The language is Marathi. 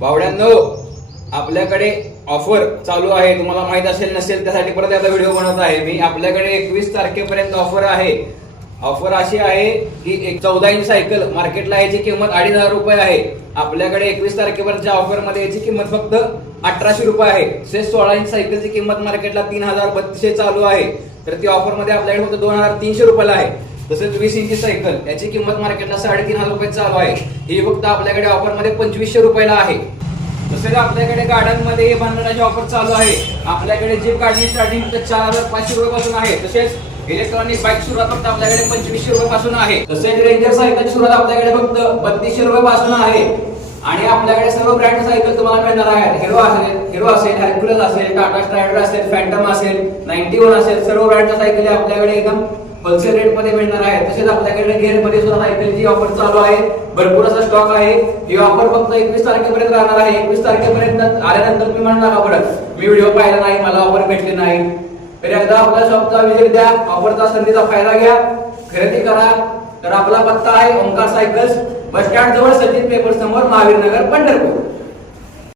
बावड्यांनो, आपल्याकडे ऑफर चालू आहे. तुम्हाला माहित असेल नसेल त्यासाठी परत आता व्हिडिओ बनवत आहे मी. आपल्याकडे 21 तारखेपर्यंत ऑफर आहे. ऑफर अशी आहे की एक 14 इंच सायकल मार्केटला याची किंमत 2,500 रुपये आहे. आपल्याकडे 21 तारखेपर्यंतच्या ऑफर मध्ये याची किंमत फक्त 1800 रुपये आहे. तसेच 16 इंच सायकलची किंमत मार्केटला 3,032 चालू आहे. तर ती ऑफर मध्ये आपल्याकडे फक्त 2,300 रुपयाला आहे. तसेच 20 इंची सायकल याची किंमत मार्केटला 3,500 रुपये चालू आहे. ही फक्त आपल्याकडे ऑफर मध्ये 2500 रुपयाला आहे. तसेच आपल्याकडे गाड्यांमध्ये भांडणाची ऑफर चालू आहे. आपल्याकडे जीप गाडी स्टार्टिंग 4,500 रुपये पासून आहे. तसेच इलेक्ट्रॉनिक बाईक सुरुवात फक्त आपल्याकडे 2500 रुपये पासून आहे. तसेच रेंजर सायकल सुरुवात आपल्याकडे फक्त 3200 रुपये पासून आहे. आणि आपल्याकडे सर्व ब्रँड सायकल तुम्हाला मिळणार आहेत. हिरो असेल, हरक्युलस असेल, टाटा स्ट्रायडर असेल, फॅन्टम असेल, 91 असेल, सर्व ब्रँडच्या सायकली आपल्याकडे एकदम होलसेल रेट मध्ये मिळणार आहे. तसेच आपल्याकडे गिअर मध्ये सुद्धा सायकलची ऑफर चालू आहे. भरपूर असा स्टॉक आहे. ही ऑफर फक्त 21 तारखेपर्यंत राहणार आहे. 21 तारखेपर्यंत आल्यानंतर तुम्ही म्हणणार का बरं मी व्हिडिओ पाहिला नाही, मला ऑफर भेटली नाही, तर एकदा आपल्या शॉपचा विजिट द्या, ऑफरचा संधीचा फायदा घ्या, खरेदी करा. तर आपला पत्ता आहे ओंकार सायकल्स, बस स्टँड जवळ, सचिन पेपर समोर, महावीर नगर, पंढरपूर.